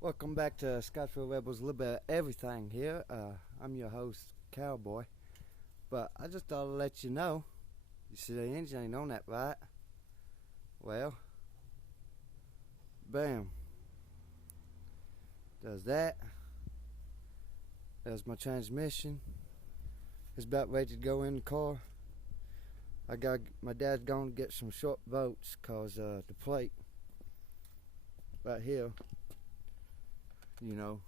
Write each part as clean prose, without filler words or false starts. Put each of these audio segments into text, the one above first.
Welcome back to Scottsville Rebels, a little bit of everything here. I'm your host, Cowboy. But I just thought I'd let you know. You see the engine ain't on that, right? Well, bam. Does that. There's my transmission. It's about ready to go in the car. My dad's going to get some short bolts cause the plate right here, the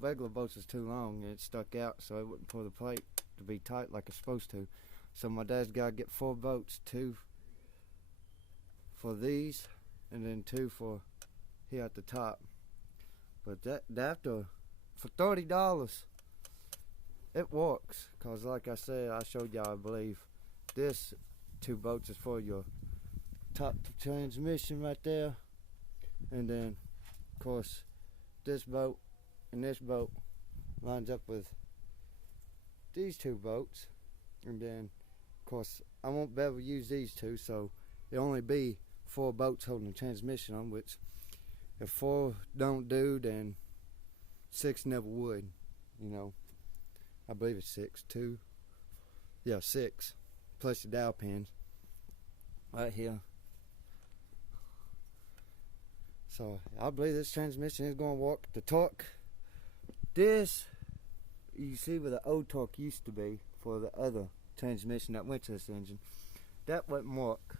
regular bolts is too long and it stuck out, so it wouldn't pull the plate to be tight like it's supposed to. So my dad's got to get 4 bolts, 2 for these and then 2 for here at the top. But that adapter for $30, it works, cause like I said, I showed y'all, I believe, this 2 bolts is for your top transmission right there, and then of course this bolt and this bolt lines up with these 2 bolts, and then of course I won't be able to use these 2, so it'll only be 4 bolts holding the transmission on, which if 4 don't do, then 6 never would. I believe it's 6, 2, yeah, 6 plus the dowel pins right here. So I believe this transmission is going to work. The torque, this, you see where the old torque used to be for the other transmission that went to this engine, that wouldn't work.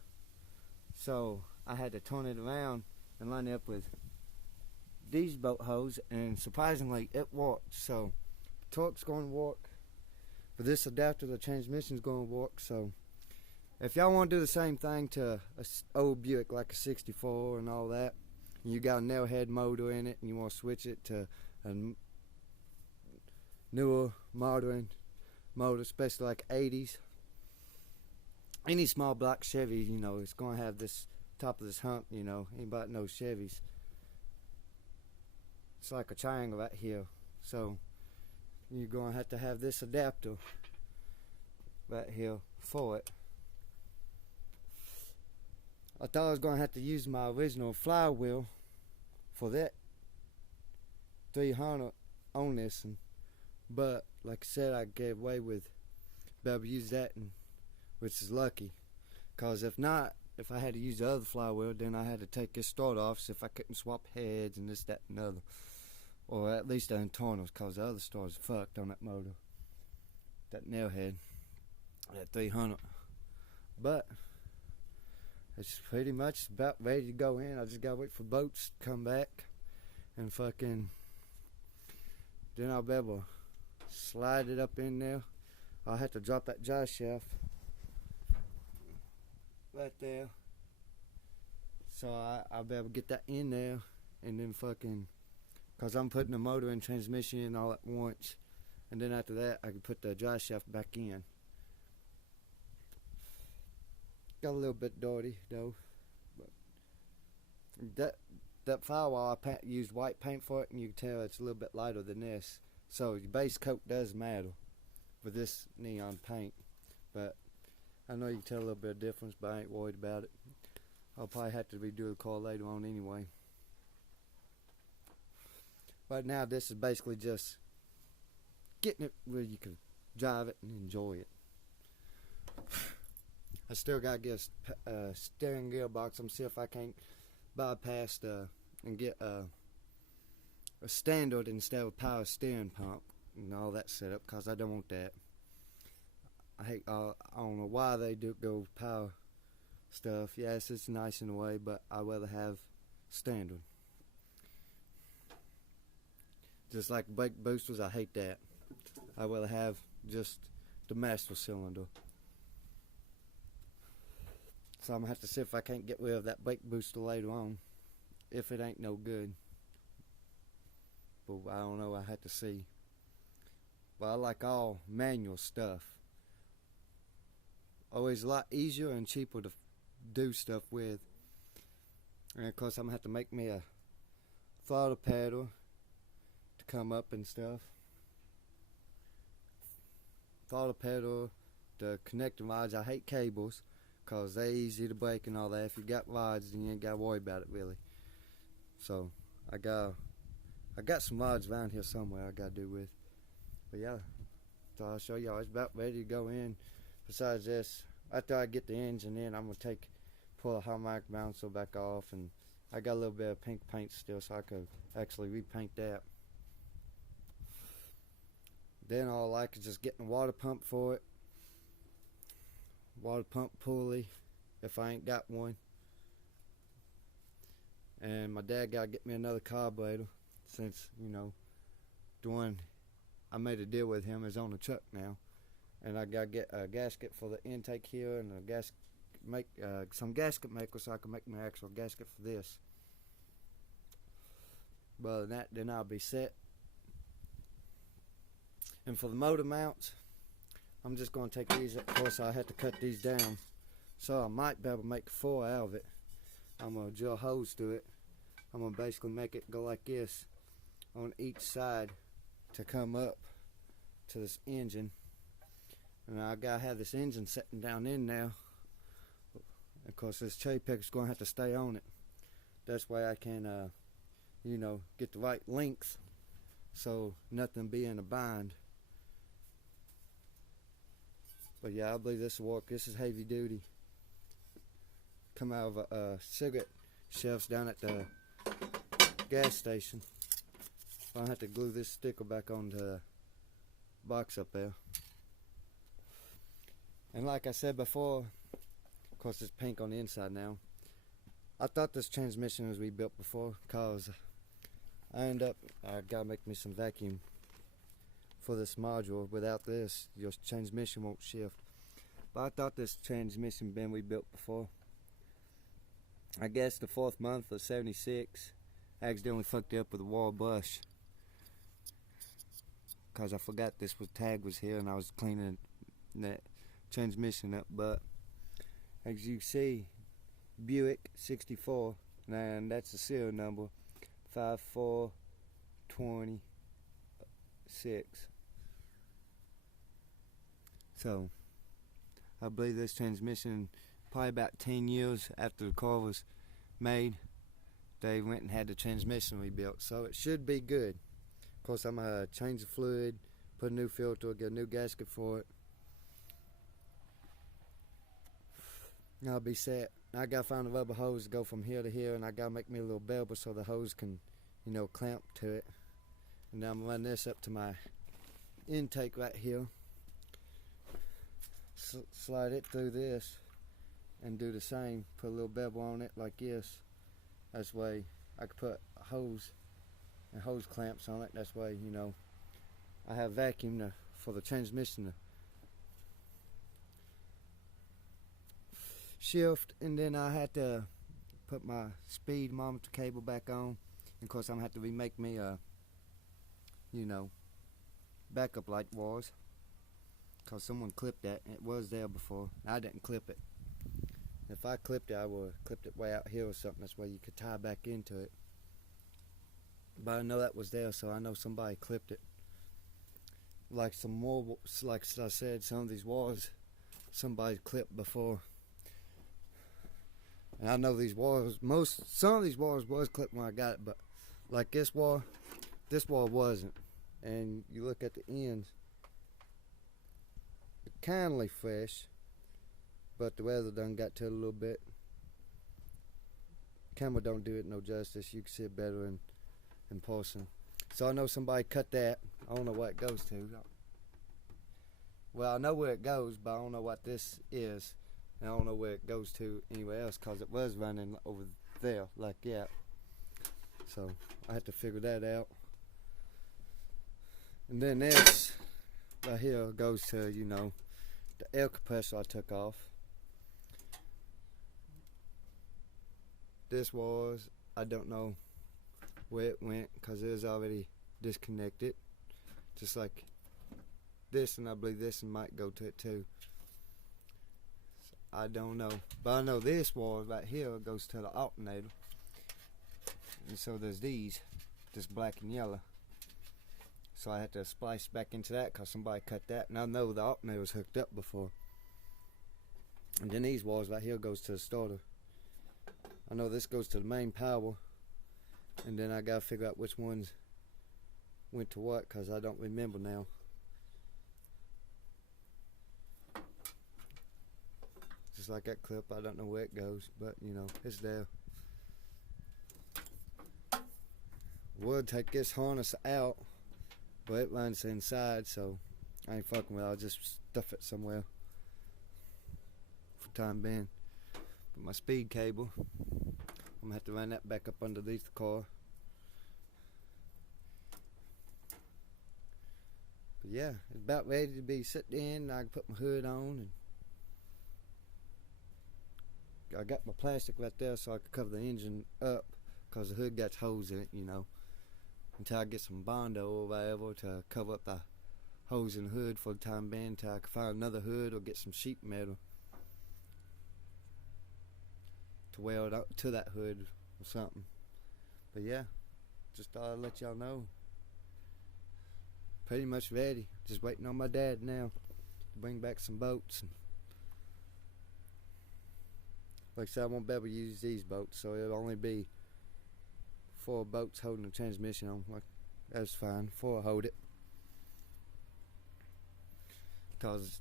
So I had to turn it around and line it up with these bolt holes, and surprisingly it worked. So the torque's going to work. For this adapter, the transmission's going to work. So if y'all want to do the same thing to a old Buick like a 64 and all that, and you got a nail head motor in it and you want to switch it to a newer modern motor, especially like 80s, any small block Chevy, it's going to have this top of this hump. Anybody knows Chevys, it's like a triangle right here. So you're going to have this adapter right here for it. I thought I was going to have to use my original flywheel for that 300 on this one, but like I said, I gave away with be able to use that, which is lucky, because if not, if I had to use the other flywheel, then I had to take this start off, so if I couldn't swap heads and this, that, and other, or at least the internals, because the other star's fucked on that motor, that nail head, that 300. But it's pretty much about ready to go in. I just gotta wait for boats to come back, and fucking then I'll be able to slide it up in there. I'll have to drop that drive shaft right there, so I'll be able to get that in there, and then fucking, cause I'm putting the motor and transmission in all at once, and then after that I can put the drive shaft back in. Got a little bit dirty though, but that firewall I used white paint for it, and you can tell it's a little bit lighter than this. So your base coat does matter with this neon paint, but I know you can tell a little bit of difference, but I ain't worried about it. I'll probably have to redo the car later on anyway. Right now this is basically just getting it where you can drive it and enjoy it. I still gotta get a steering gearbox. I'm see if I can't bypass and get a standard instead of a power steering pump and all that setup, cause I don't want that. I don't know why they do go power stuff. Yes, it's nice in a way, but I'd rather have standard. Just like brake boosters, I hate that. I'd rather have just the master cylinder. So I'm going to have to see if I can't get rid of that brake booster later on, if it ain't no good. But I don't know, I have to see. But I like all manual stuff. Always a lot easier and cheaper to do stuff with. And of course I'm going to have to make me a throttle pedal to come up and stuff. Throttle pedal, the connecting rods. I hate cables, cause they easy to break and all that. If you got rods, then you ain't gotta worry about it really. So I gotta I got some rods around here somewhere I gotta do with. But yeah, so I'll show y'all. It's about ready to go in. Besides this, after I get the engine in, I'm gonna pull the harmonic bouncer back off, and I got a little bit of pink paint still, so I could actually repaint that. Then all I like is just getting a water pump for it. Water pump pulley, if I ain't got one. And my dad gotta get me another carburetor, since, you know, the one I made a deal with him is on the truck now. And I gotta get a gasket for the intake here, and some gasket maker so I can make my actual gasket for this. But other than that, then I'll be set. And for the motor mounts, I'm just going to take these. Of course, I had to cut these down, so I might be able to make 4 out of it. I'm going to drill holes through it. I'm going to basically make it go like this on each side to come up to this engine. And I got to have this engine sitting down in now. Of course, this cherry picker's going to have to stay on it. That's why I can, you know, get the right length so nothing be in a bind. But yeah, I believe this will work. This is heavy duty. Come out of cigarette shelves down at the gas station. I'll have to glue this sticker back onto the box up there. And like I said before, of course it's pink on the inside now. I thought this transmission was rebuilt before, cause I gotta make me some vacuum for this module. Without this, your transmission won't shift. But I thought this transmission been rebuilt before. I guess the 4th month of 76, I accidentally fucked it up with a wall brush, cause I forgot this tag was here and I was cleaning that transmission up. But as you see, Buick 64, and that's the serial number 5426. So I believe this transmission, probably about 10 years after the car was made, they went and had the transmission rebuilt, so it should be good. Of course, I'm gonna change the fluid, put a new filter, get a new gasket for it. I'll be set. I gotta find a rubber hose to go from here to here, and I gotta make me a little bevel so the hose can, you know, clamp to it. And then I'm gonna run this up to my intake right here, slide it through this, and do the same. Put a little bevel on it like this. That's way I could put a hose and hose clamps on it. That's way, you know, I have vacuum for the transmission to shift. And then I had to put my speed monitor cable back on. And of course, I'm gonna have to remake me a, you know, backup light wires, cause someone clipped that and it was there before. I didn't clip it. If I clipped it, I would have clipped it way out here or something. That's why you could tie back into it. But I know that was there, so I know somebody clipped it. Like some more, like I said, some of these wires somebody clipped before. And I know these wires, some of these wires was clipped when I got it, but like this wire wasn't. And you look at the ends, it's kindly fresh, but the weather done got to it a little bit. Camera don't do it no justice. You can see it better in person. So I know somebody cut that. I don't know what it goes to. Well, I know where it goes, but I don't know what this is. And I don't know where it goes to anywhere else, because it was running over there like that. So I had to figure that out. And then this right here goes to, you know, the air compressor I took off. This was, I don't know where it went, because it was already disconnected. Just like this, and I believe this one might go to it too. So I don't know. But I know this wire right here goes to the alternator. And so there's these, this black and yellow. So I had to splice back into that because somebody cut that. And I know the alternator was hooked up before. And then these wires right here goes to the starter. I know this goes to the main power. And then I gotta figure out which ones went to what, because I don't remember now. Just like that clip, I don't know where it goes, but you know, it's there. Would take this harness out, but it runs inside, so I ain't fucking with it. I'll just stuff it somewhere for time being. But my speed cable, I'm gonna have to run that back up underneath the car. But yeah, it's about ready to be set in. I can put my hood on, and I got my plastic right there so I can cover the engine up, because the hood got holes in it, you know. Until I get some Bondo or whatever to cover up the holes in the hood for the time being, until I can find another hood or get some sheet metal to weld up to that hood or something. But yeah, just thought I'd let y'all know. Pretty much ready. Just waiting on my dad now to bring back some boats. Like I said, I won't be able to use these boats, so it'll only be 4 boats holding the transmission on. Like, that's fine. 4 hold it. Because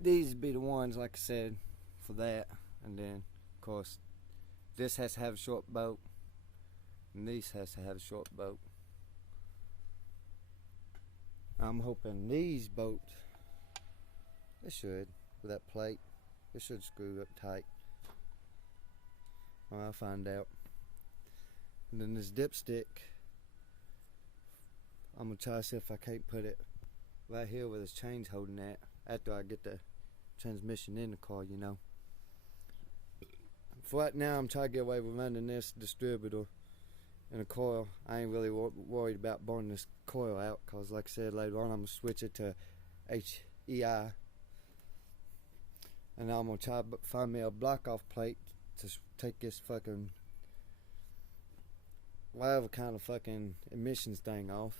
these would be the ones, like I said, for that. And then, of course, this has to have a short boat, and these has to have a short boat. I'm hoping these boats, they should, with that plate, they should screw up tight. Well, I'll find out. And then this dipstick, I'm going to try to see if I can't put it right here where this chain's holding at, after I get the transmission in the car, you know. For right now, I'm trying to get away with running this distributor and a coil. I ain't really worried about burning this coil out, because like I said, later on I'm going to switch it to HEI. And I'm going to try to find me a block off plate to take this fucking whatever kind of fucking emissions thing off.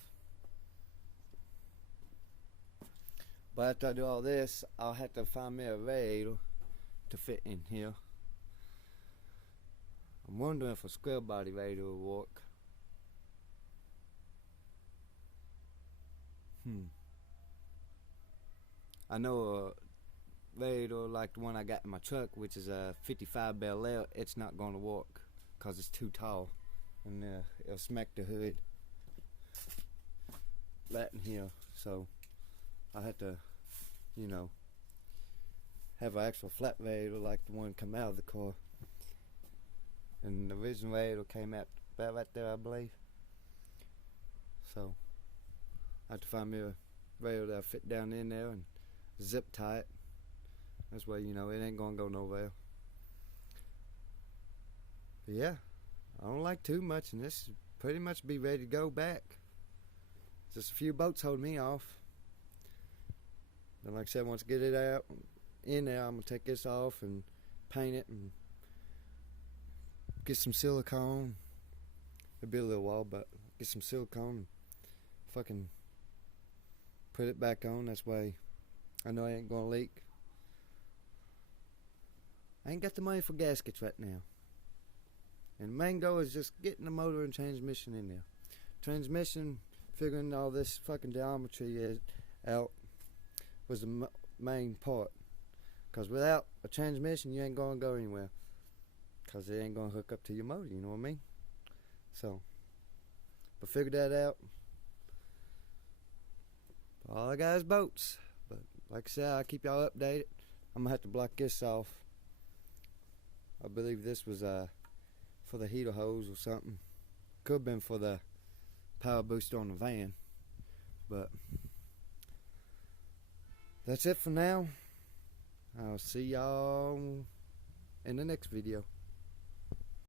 But after I do all this, I'll have to find me a radiator to fit in here. I'm wondering if a square body radiator will work. I know a radiator like the one I got in my truck, which is a 55 Bel Air, it's not going to work because it's too tall. And it'll smack the hood right in here. So I had to, you know, have an actual flat radiator like the one come out of the car. And the original radiator came out about right there, I believe. So I have to find me a radiator that'll fit down in there and zip tie it. That's why, you know, it ain't gonna go nowhere. But yeah, I don't like too much, and this pretty much be ready to go back. Just a few boats hold me off. Then like I said, once I get it out in there, I'm gonna take this off and paint it and get some silicone. It'll be a little while, but get some silicone and fucking put it back on. That's why I know I ain't gonna leak. I ain't got the money for gaskets right now. And the main goal is just getting the motor and transmission in there. Transmission, figuring all this fucking geometry out was the main part. Because without a transmission, you ain't gonna go anywhere. Because it ain't gonna hook up to your motor, you know what I mean? So, but figured that out. All I got is boats. But like I said, I'll keep y'all updated. I'm gonna have to block this off. I believe this was for the heater hose or something. Could have been for the power booster on the van. But that's it for now. I'll see y'all in the next video.